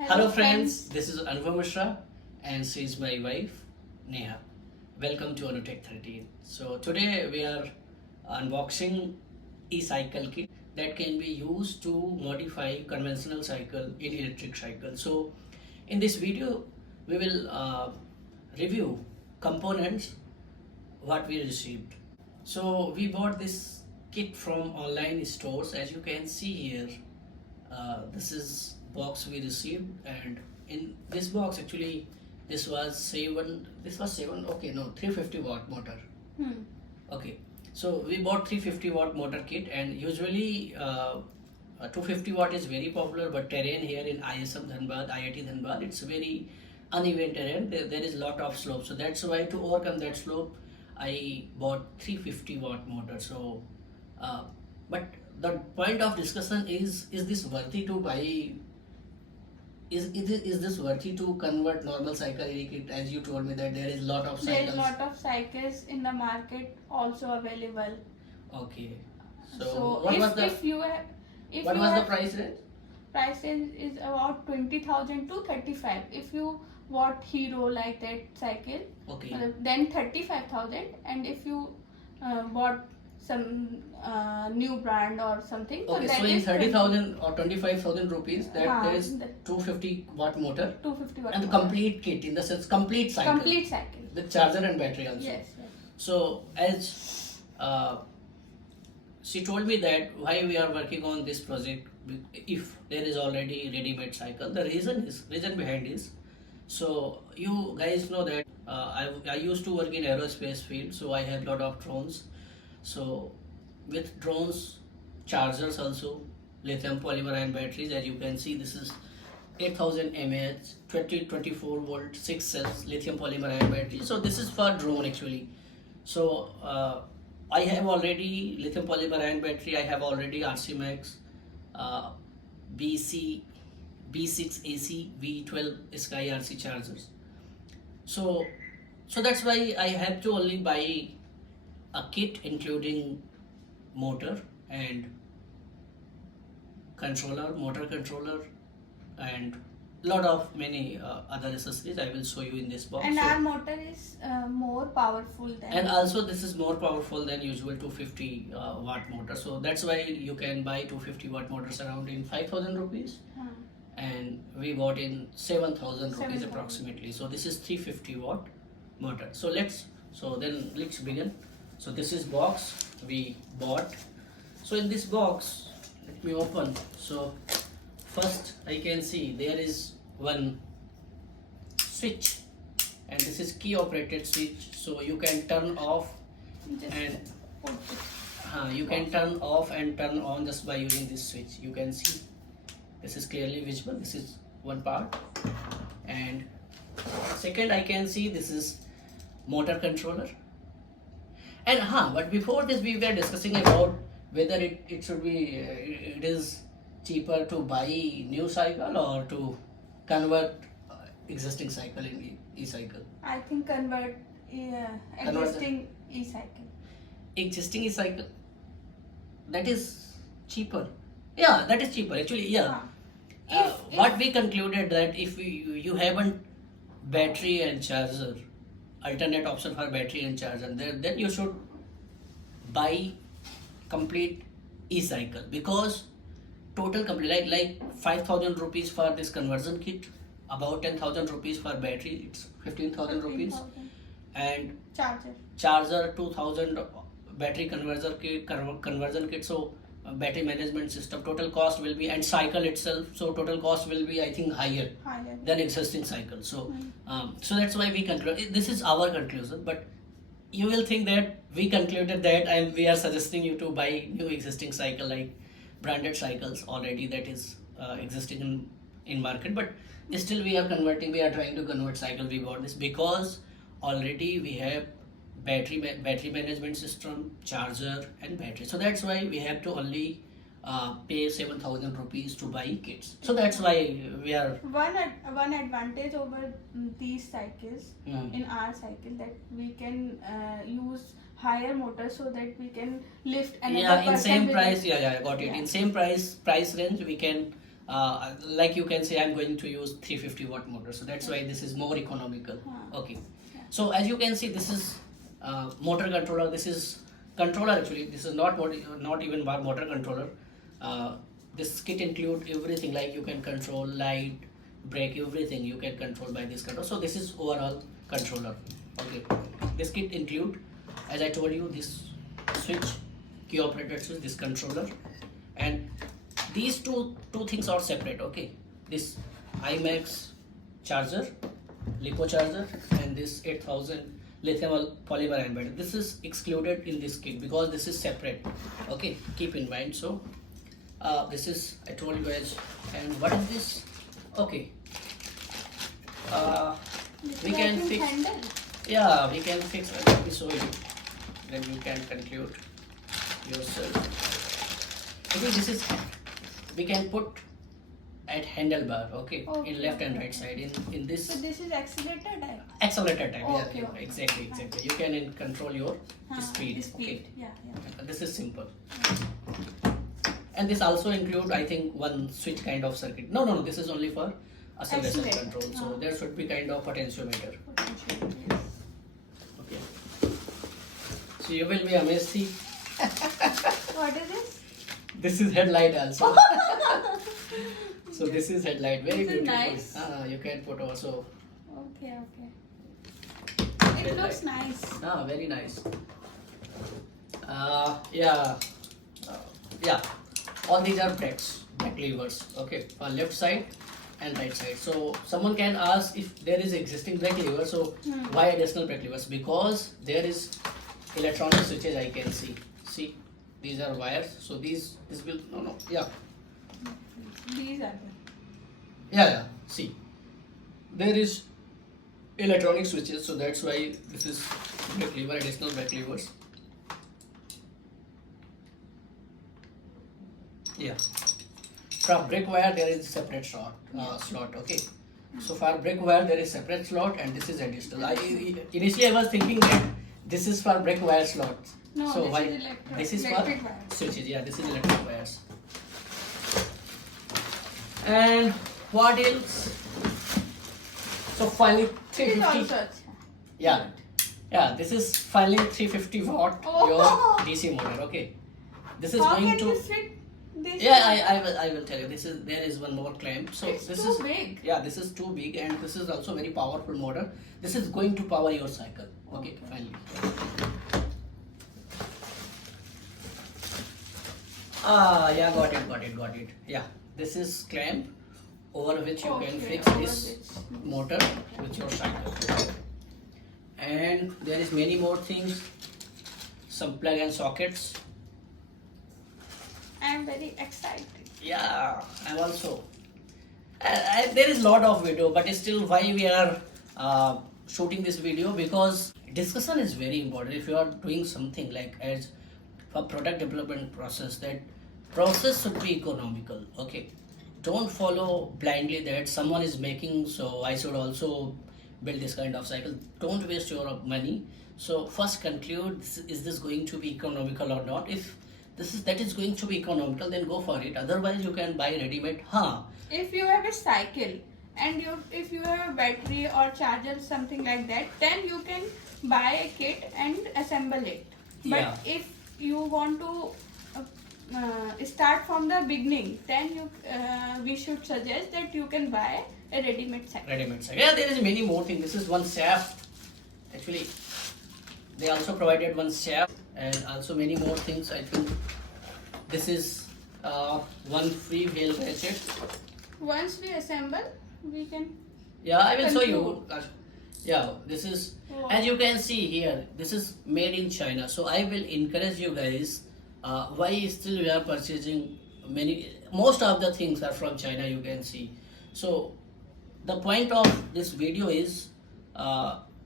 Hello friends, this is Anupam and she is my wife Neha. Welcome to Anutech 13. So today we are unboxing eCycle kit that can be used to modify conventional cycle in electric cycle. So in this video we will review components what we received. So we bought this kit from online stores. As you can see here, this is box we received, and in this box actually this was 7, okay, no, 350 watt motor. Okay, so we bought 350 watt motor kit, and usually 250 watt is very popular, but terrain here in ISM Dhanbad, IIT Dhanbad, it's very uneven terrain. There is lot of slope, so that's why to overcome that slope I bought 350 watt motor. So but the point of discussion is this worthy to buy? Is this worthy to convert normal cycle kit? As you told me that there is lot of There cycles. is lot of cycles in the market also available. Okay. So what if, was the if you have, if what you was the have, price range? price range is about 20,000 to 35. If you bought Hero like that cycle, Okay. then 35,000. And if you bought some new brand or something, Okay, that so in is 30,000 or 25,000 rupees, there is the 250 watt motor 250 watt and the motor. complete kit, in the sense complete cycle Complete cycle. with charger and battery also. Yes. So as she told me that why we are working on this project if there is already ready-made cycle. The reason behind is, so you guys know that I used to work in aerospace field, so I have lot of drones. So with drones, chargers also, lithium polymer ion batteries. As you can see, this is 8000 mAh 24 volt 6 cells lithium polymer ion battery. So this is for drone actually. So I have already lithium polymer ion battery. I have already RC Max, BC B6 AC V12 Sky RC chargers. So that's why I have to only buy a kit including motor and controller, motor controller, and lot of many other accessories I will show you in this box. And So- our motor is more powerful than. and also this is more powerful than usual 250 watt motor. So that's why you can buy 250 watt motors around in 5,000 rupees, and we bought in 7,000 rupees 7,000. approximately. So this is 350 watt motor. So let's begin. So this is box we bought. So in this box, let me open. So first I can see there is one switch, and this is key operated switch. So you can turn off Just and put it. you can turn off and turn on just by using this switch. You can see this is clearly visible. This is one part, and second I can see this is motor controller. And but before this we were discussing about whether it should be it is cheaper to buy new cycle or to convert existing cycle in eCycle. I think convert existing eCycle. Existing eCycle, that is cheaper. Yeah, that is cheaper actually. Yeah. What we concluded that if you haven't battery and charger, alternate option for battery and charger, then you should buy complete eCycle, because total complete like 5,000 rupees for this conversion kit, about 10,000 rupees for battery, it's 15,000 rupees, 15,000. and Charger. 2,000 battery conversion kit. So battery management system, total cost will be, and cycle itself, so total cost will be I think higher than existing cycle. So so that's why we conclude, this is our conclusion, but you will think that we concluded that and we are suggesting you to buy new existing cycle, like branded cycles already that is existing in market. But still we are trying to convert cycle. We bought this because already we have battery management system, charger and battery. So that's why we have to only pay 7,000 rupees to buy kits. So that's why we are One advantage over these cycles in our cycle, that we can use higher motor so that we can lift another in person same with price. it. Yeah, got it. Yeah. In same price range we can like you can say I'm going to use 350 watt motor, so that's why this is more economical. Okay, so as you can see, this is motor controller, this is controller. Actually this is not even motor controller. This kit include everything, like you can control light, brake, everything you can control by this controller. So this is overall controller. Okay, this kit include, as I told you, this switch, key operated switch, this controller, and these two things are separate. Okay, this IMAX charger, lipo charger, and this 8000 lithium polymer ion battery. This is excluded in this kit because this is separate. Okay, keep in mind. So this is, I told you guys. And what is this? Okay, we can fix. Handle. Yeah, we can fix. Let me show you. Then you can conclude yourself. Okay, this is, we can put at handlebar. Okay, in left and right side. In this. So this is accelerator type. Accelerator type. Okay, Yeah, okay. exactly. You can control your speed. Speed. Okay. Yeah. This is simple. And this also include, I think, one switch kind of circuit. No. This is only for acceleration Accelerator. control. So there should be kind of potentiometer. Potential, yes. Okay. So you will be amazed. See, What is this? this is headlight also. So this is headlight. Very This is beautiful. nice. You can put also. Okay. It looks nice. Very nice. Yeah. Yeah. All these are brake levers. Okay, for left side and right side. So someone can ask if there is existing brake lever. So why additional brake levers? Because there is electronic switches. I can see. See, these are wires. So this will yeah. These are Yeah. See, there is electronic switches, so that's why this is brake lever, additional brake levers. Yeah. For brake wire there is separate slot. Okay. So for brake wire there is separate slot, and this is additional. Initially I was thinking that this is for brake wire slot. No, so this why is this is electric for wire. switches? Yeah, this is electric wires. And what else? So finally This is 350. also. Yeah, this is finally 350 watt your DC motor. Okay, this is How going can to. you fit this? Yeah, I will tell you. There is one more clamp. So It's this too is big. Yeah, this is too big, and this is also very powerful motor. This is going to power your cycle. Okay. Finally. Yeah, got it. Yeah, this is clamp over which you can fix this motor with your cycle. And there is many more things. Some plug and sockets. I am very excited. Yeah, I'm also. There is lot of video, but still, why we are shooting this video? Because discussion is very important. If you are doing something like as for product development process, that process should be economical. Okay, don't follow blindly that someone is making, so I should also build this kind of cycle. Don't waste your money. So first conclude: is this going to be economical or not? If that is going to be economical, then go for it. Otherwise you can buy ready-made. If you have a cycle and if you have a battery or charger, something like that, then you can buy a kit and assemble it. But if you want to start from the beginning, then we should suggest that you can buy a ready-made cycle. Yeah, there is many more things. This is one shaft. Actually, they also provided one shaft and also many more things. I think this is one free wheel ratchet. Once we assemble, we can. Yeah, I will show you. Yeah, this is, as you can see here, this is made in China. So I will encourage you guys. Why still we are purchasing most of the things are from China, you can see. So the point of this video is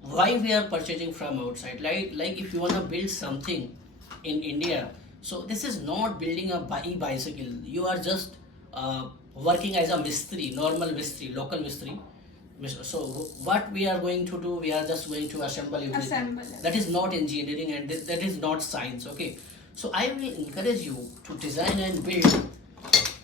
why we are purchasing from outside. Like if you want to build something in India, so this is not building a bicycle. You are just working as a mistri, normal mistri, local mistri. So what we are going to do, we are just going to assemble everything. That is not engineering, and that is not science. Okay, so I will encourage you to design and build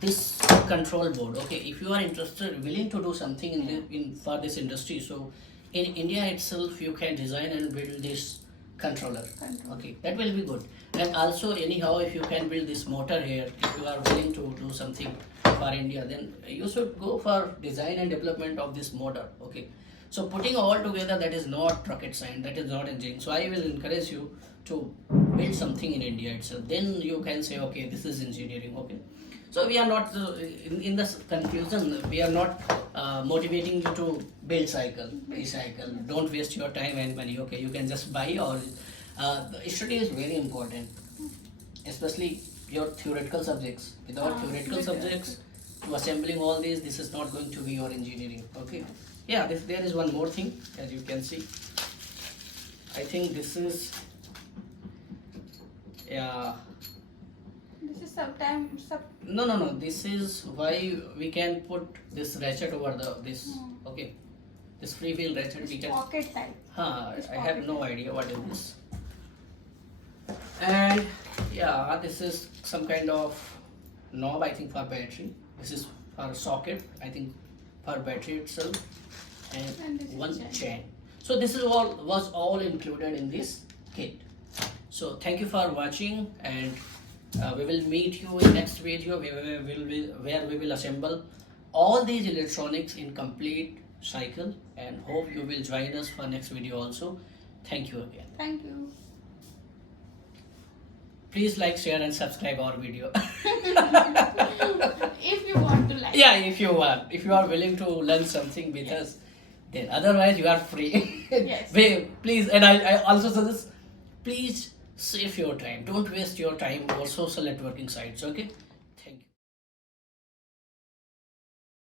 this control board. Okay, if you are interested, willing to do something in for this industry, so in India itself you can design and build this controller. Okay, that will be good. And also anyhow, if you can build this motor here, if you are willing to do something for India, then you should go for design and development of this motor. Okay, so putting all together, that is not rocket science, that is not engineering. So I will encourage you to build something in India itself. Then you can say, okay, this is engineering. Okay, so we are not in this confusion. We are not motivating you to build cycle, eCycle. Don't waste your time and money. Okay, you can just buy or the study is very important, especially your theoretical subjects. Without theoretical subjects, to assembling all these, this is not going to be your engineering. Okay, yeah. There is one more thing, as you can see. I think this is, yeah. This is sometimes No. This is why we can put this ratchet over this. Okay, this free wheel ratchet we can. pocket type. I have no idea what is this. And yeah, this is some kind of knob, I think, for battery. This is for socket, I think, for battery itself, and this is one chain. So this is was all included in this kit. So thank you for watching, and we will meet you in next video where we will assemble all these electronics in complete cycle, and hope you will join us for next video also. Thank you again. Thank you. Please like, share and subscribe our video. If you want to like. Yeah, if you are willing to learn something with us, then otherwise you are free. Yes. Please, and I also suggest, please save your time. Don't waste your time over social networking sites. Okay.